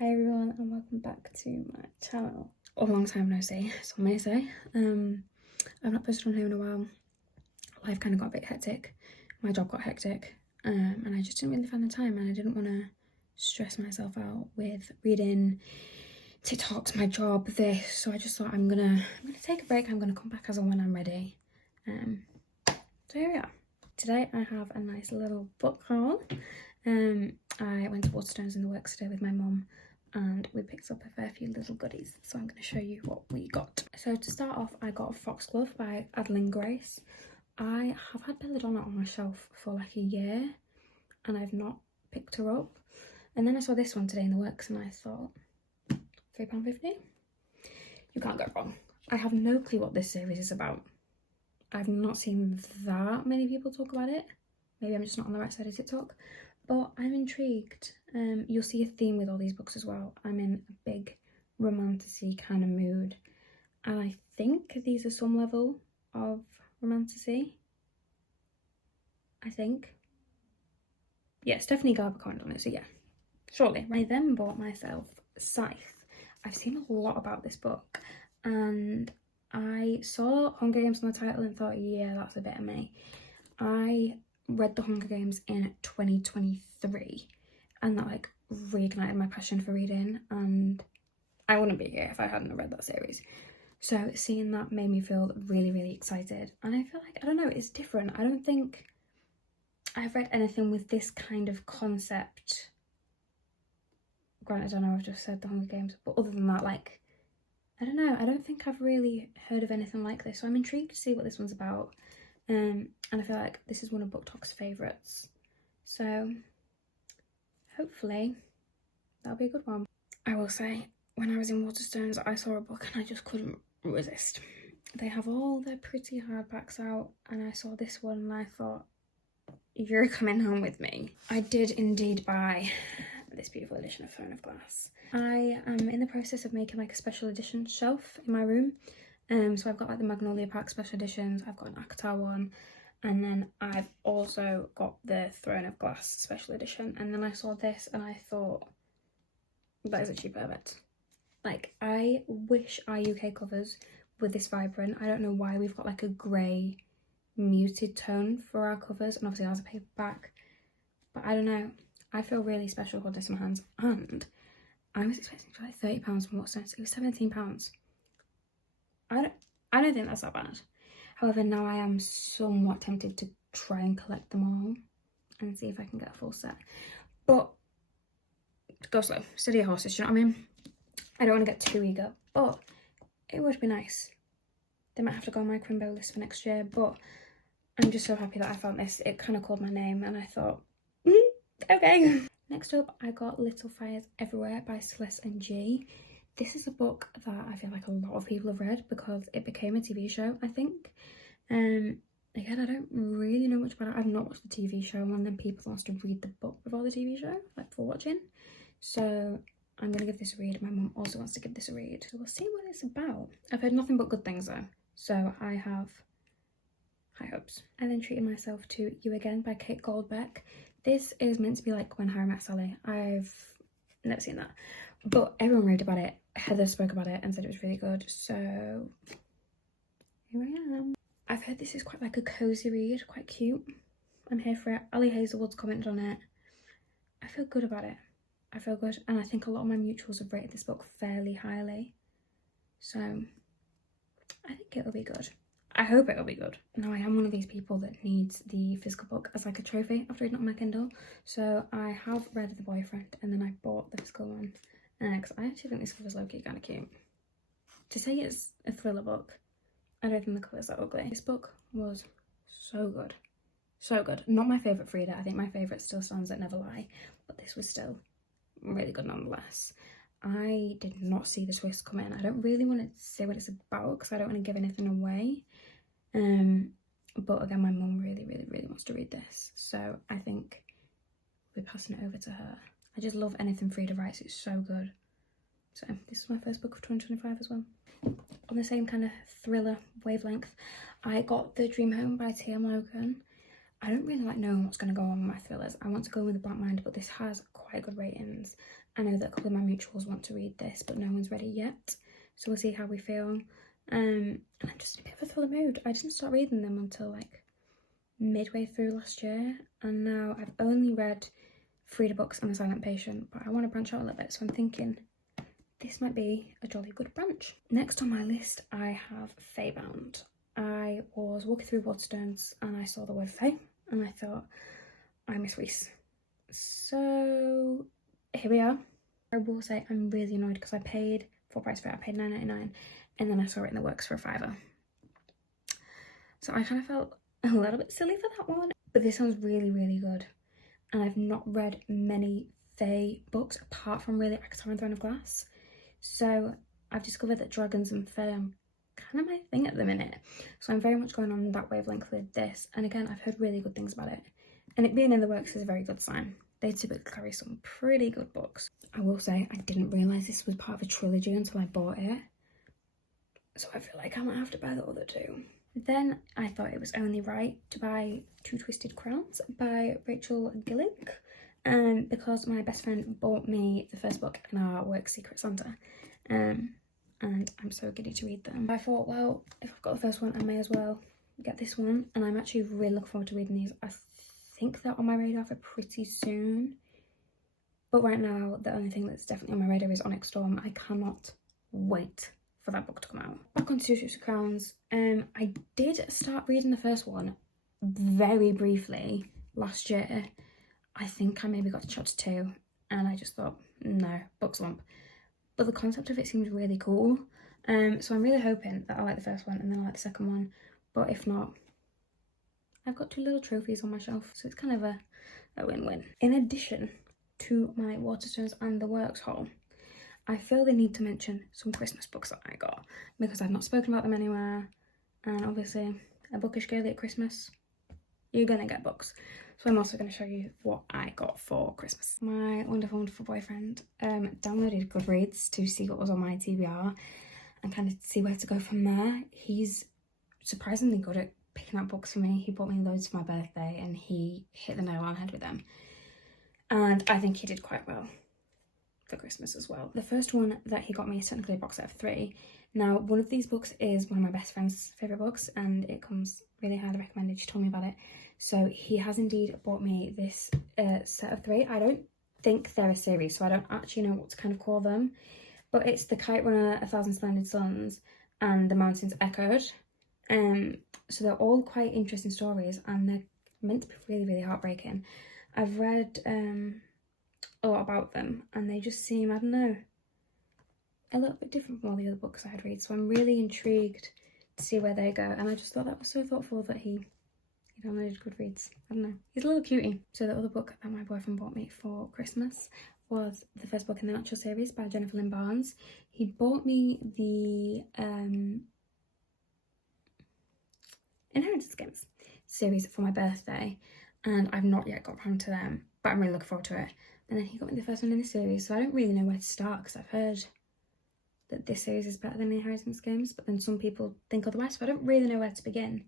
Hi everyone and welcome back to my channel. A long time no see, some may say. I've not posted on here in a while. Life kind of got a bit hectic. My job got hectic and I just didn't really find the time, and I didn't want to stress myself out with reading, TikToks, my job, this. So I just thought I'm gonna take a break. I'm gonna come back as and when I'm ready. So here we are. Today I have a nice little book haul. I went to Waterstones in the works today with my mum and we picked up a fair few little goodies, so I'm going to show you what we got. So to start off, I got a Foxglove by Adeline Grace. I have had Belladonna on my shelf for like a year and I've not picked her up, and then I saw this one today in the works and I thought, £3.50? You can't go wrong. I have no clue what this series is about. I've not seen that many people talk about it. Maybe I'm just not on the right side of TikTok, but I'm intrigued. You'll see a theme with all these books as well. I'm in a big romanticy kind of mood, and I think these are some level of romanticy. I think. Yeah, Stephanie Garber commented on it, so yeah, shortly. I then bought myself Scythe. I've seen a lot about this book and I saw Hunger Games on the title and thought, yeah, that's a bit of me. I read the Hunger Games in 2023 and that like reignited my passion for reading, and I wouldn't be here if I hadn't read that series. So seeing that made me feel really, really excited, and I feel like, I don't know, it's different. I don't think I've read anything with this kind of concept. Granted, I know I've just said the Hunger Games, but other than that, like, I don't know, I don't think I've really heard of anything like this, so I'm intrigued to see what this one's about. And I feel like this is one of BookTok's favourites, so hopefully that'll be a good one. I will say, when I was in Waterstones, I saw a book and I just couldn't resist. They have all their pretty hardbacks out and I saw this one and I thought, you're coming home with me. I did indeed buy this beautiful edition of Throne of Glass. I am in the process of making like a special edition shelf in my room. So I've got like the Magnolia Park special editions, I've got an Akatar one, and then I've also got the Throne of Glass special edition. And then I saw this and I thought, that is actually perfect. Like, I wish our UK covers were this vibrant. I don't know why we've got like a grey muted tone for our covers, and obviously ours are paperback, but I don't know, I feel really special with this in my hands. And I was expecting to like £30 from Waterstones. It was £17. I don't think that's that bad. However, now I am somewhat tempted to try and collect them all and see if I can get a full set. But go slow, steady your horses, you know what I mean? I don't want to get too eager, but it would be nice. They might have to go on my Crimbo list for next year, but I'm just so happy that I found this. It kind of called my name and I thought, okay. Next up, I got Little Fires Everywhere by Celeste and G. This is a book that I feel like a lot of people have read because it became a TV show, I think. Again, I don't really know much about it. I've not watched the TV show. I'm one of them people that wants to read the book before the TV show, like before watching. So I'm gonna give this a read. My mum also wants to give this a read. So we'll see what it's about. I've heard nothing but good things though, so I have high hopes. I then treated myself to You Again by Kate Goldbeck. This is meant to be like When Harry Met Sally. I've never seen that, but everyone raved about it. Heather spoke about it and said it was really good, so here I am. I've heard this is quite like a cozy read, quite cute. I'm here for it. Ali Hazelwood's commented on it. I feel good about it. I feel good, and I think a lot of my mutuals have rated this book fairly highly, so I think it'll be good. I hope it'll be good. Now, I am one of these people that needs the physical book as like a trophy after reading it on my Kindle, so I have read The Boyfriend and then I bought the physical one because I actually think this cover's low-key kind of cute. To say it's a thriller book, I don't think the cover's that ugly. This book was so good. So good. Not my favourite Frida. I think my favourite still stands at Never Lie, but this was still really good nonetheless. I did not see the twist come in. I don't really want to say what it's about because I don't want to give anything away. But again, my mum really, really, really wants to read this, so I think we're passing it over to her. I just love anything Frida writes. It's so good. So this is my first book of 2025 as well. On the same kind of thriller wavelength, I got The Dream Home by T.M. Logan. I don't really like knowing what's going to go on with my thrillers. I want to go with a blank mind, but this has quite good ratings I know that a couple of my mutuals want to read this, but no one's ready yet. So we'll see how we feel. And I'm just in a bit of a thriller mood. I didn't start reading them until like midway through last year, and now I've only read Frida books and A Silent Patient, but I want to branch out a little bit, so I'm thinking this might be a jolly good branch. Next on my list, I have Fae Bound. I was walking through Waterstones and I saw the word Fae, and I thought, I miss Reese. So here we are. I will say I'm really annoyed because I paid full price for it. I paid £9.99, and then I saw it in the works for £5. So I kind of felt a little bit silly for that one, but this sounds really, really good. And I've not read many Fae books apart from really Akatar and Throne of Glass. So I've discovered that dragons and Fae are kind of my thing at the minute. So I'm very much going on that wavelength with this. And again, I've heard really good things about it. And it being in the works is a very good sign. They typically carry some pretty good books. I will say I didn't realise this was part of a trilogy until I bought it. So I feel like I might have to buy the other two. Then I thought it was only right to buy Two Twisted Crowns by Rachel Gillick, because my best friend bought me the first book in our work Secret Santa, and I'm so giddy to read them. I thought, well, if I've got the first one, I may as well get this one, and I'm actually really looking forward to reading these. I think they're on my radar for pretty soon, but right now the only thing that's definitely on my radar is Onyx Storm. I cannot wait for that book to come out. Back on Two Twisted Crowns, I did start reading the first one very briefly last year. I think I maybe got to chapter 2 and I just thought, no, book slump. But the concept of it seems really cool. So I'm really hoping that I like the first one and then I like the second one. But if not, I've got 2 little trophies on my shelf, so it's kind of a win-win. In addition to my Waterstones and the Works haul, I feel the need to mention some Christmas books that I got, because I've not spoken about them anywhere, and obviously a bookish girly at Christmas, you're gonna get books. So I'm also going to show you what I got for Christmas. My wonderful, wonderful boyfriend downloaded Goodreads to see what was on my TBR and kind of see where to go from there. He's surprisingly good at picking out books for me. He bought me loads for my birthday and he hit the nail on the head with them. And I think he did quite well for Christmas as well. The first one that he got me is technically a box set of 3. Now, one of these books is one of my best friend's favourite books and it comes really highly recommended. She told me about it. So he has indeed bought me this set of 3. I don't think they're a series, so I don't actually know what to kind of call them. But it's the Kite Runner, A Thousand Splendid Suns and The Mountains Echoed. So they're all quite interesting stories and they're meant to be really, really heartbreaking. I've read a lot about them and they just seem, I don't know, a little bit different from all the other books I had read. So I'm really intrigued to see where they go. And I just thought that was so thoughtful that he downloaded Goodreads. I don't know, he's a little cutie. So the other book that my boyfriend bought me for Christmas was the first book in the Natural series by Jennifer Lynn Barnes. He bought me the Inheritance Games series for my birthday and I've not yet got around to them, but I'm really looking forward to it. And then he got me the first one in the series, so I don't really know where to start because I've heard that this series is better than the Inheritance Games, but then some people think otherwise, so I don't really know where to begin.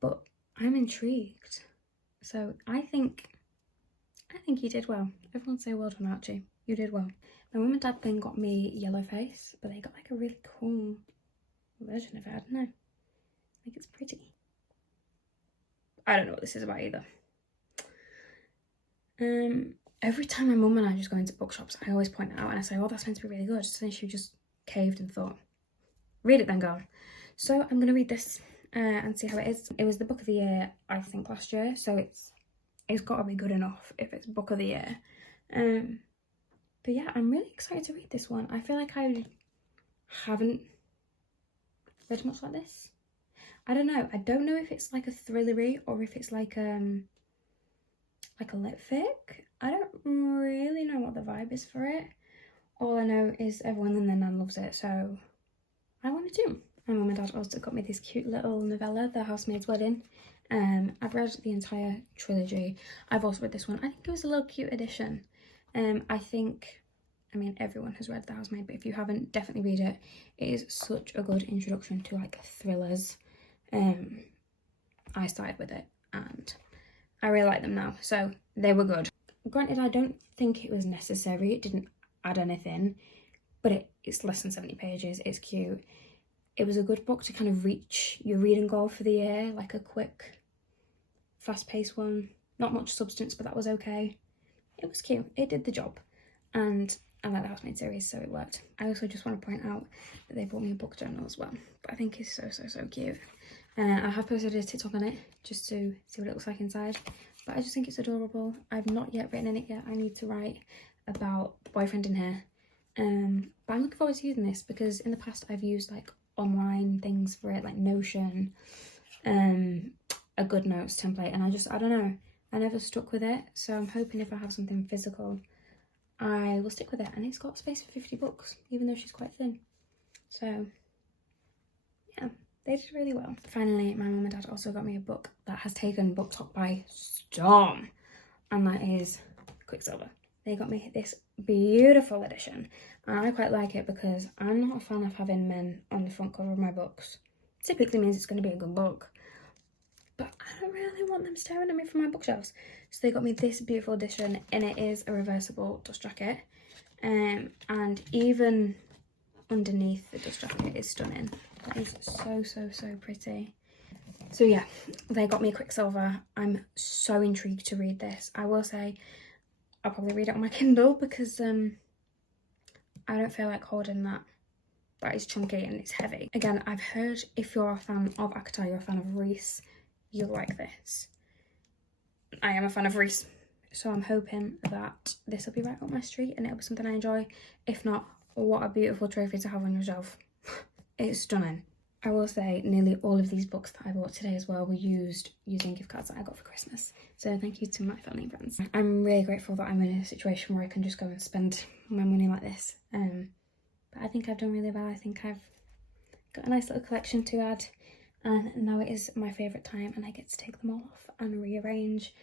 But I'm intrigued. So I think you did well. Everyone say well done, Archie. You did well. My mum and dad then got me Yellowface, but they got like a really cool version of it. I don't know. I think it's pretty. I don't know what this is about either. Every time my mum and I just go into bookshops, I always point it out and I say, oh, that's meant to be really good. So then she just caved and thought, read it then, girl. So I'm going to read this and see how it is. It was the book of the year, I think, last year. So it's got to be good enough if it's book of the year. But yeah, I'm really excited to read this one. I feel like I haven't read much like this. I don't know. I don't know if it's like a thrillery or if it's like a lit fic. I don't really know what the vibe is for it. All I know is everyone and their nan loves it, so I want to do. My mum and dad also got me this cute little novella, The Housemade's Wedding. I've read the entire trilogy. I've also read this one. I think it was a little cute addition. I mean, everyone has read The Housemaid, but if you haven't, definitely read it. It is such a good introduction to like thrillers. I started with it and I really like them now, so they were good. Granted, I don't think it was necessary. It didn't add anything, but it's less than 70 pages. It's cute. It was a good book to kind of reach your reading goal for the year, like a quick, fast-paced one. Not much substance, but that was okay. It was cute. It did the job. And I like the Housemade series, so it worked. I also just want to point out that they bought me a book journal as well, but I think it's so cute. I have posted a TikTok on it just to see what it looks like inside, but I just think it's adorable. I've not yet written in it yet. I need to write about the boyfriend in here. But I'm looking forward to using this because in the past I've used like online things for it, like Notion, a GoodNotes template, and I don't know, I never stuck with it. So I'm hoping if I have something physical, I will stick with it. And it's got space for 50 books, even though she's quite thin. So yeah, they did really well. Finally, my mum and dad also got me a book that has taken BookTok by storm, and that is Quicksilver. They got me this beautiful edition, and I quite like it because I'm not a fan of having men on the front cover of my books. It typically means it's going to be a good book, but I don't really want them staring at me from my bookshelves. So they got me this beautiful edition, and it is a reversible dust jacket, and even underneath the dust jacket is stunning. That is so pretty. So yeah, they got me Quicksilver. I'm so intrigued to read this. I will say I'll probably read it on my Kindle because I don't feel like holding that. That is chunky and it's heavy. Again, I've heard if you're a fan of Akatar, you're a fan of Reese, you'll like this. I am a fan of Reese, so I'm hoping that this will be right up my street and it'll be something I enjoy. If not, what a beautiful trophy to have on your shelf. It's stunning. I will say nearly all of these books that I bought today as well were using gift cards that I got for Christmas. So thank you to my family and friends. I'm really grateful that I'm in a situation where I can just go and spend my money like this. But I think I've done really well. I think I've got a nice little collection to add. And now it is my favourite time and I get to take them all off and rearrange.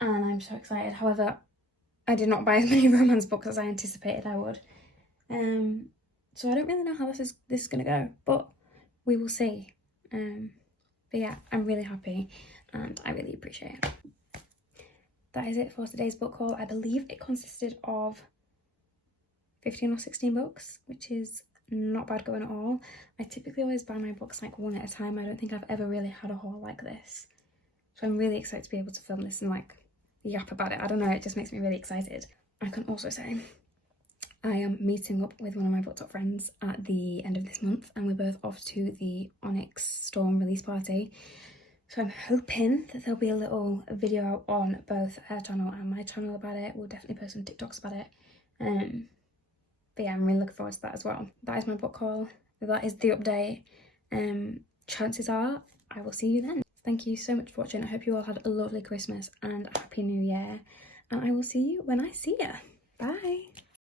And I'm so excited. However, I did not buy as many romance books as I anticipated I would. So I don't really know how this is going to go, but we will see. But yeah, I'm really happy and I really appreciate it. That is it for today's book haul. I believe it consisted of 15 or 16 books, which is not bad going at all. I typically always buy my books like one at a time. I don't think I've ever really had a haul like this. So I'm really excited to be able to film this and like yap about it. I don't know, it just makes me really excited. I can also say I am meeting up with one of my BookTok friends at the end of this month and we're both off to the Onyx Storm release party. So I'm hoping that there'll be a little video out on both her channel and my channel about it. We'll definitely post some TikToks about it. But yeah, I'm really looking forward to that as well. That is my book haul. That is the update. Chances are I will see you then. Thank you so much for watching. I hope you all had a lovely Christmas and a happy new year. And I will see you when I see you. Bye.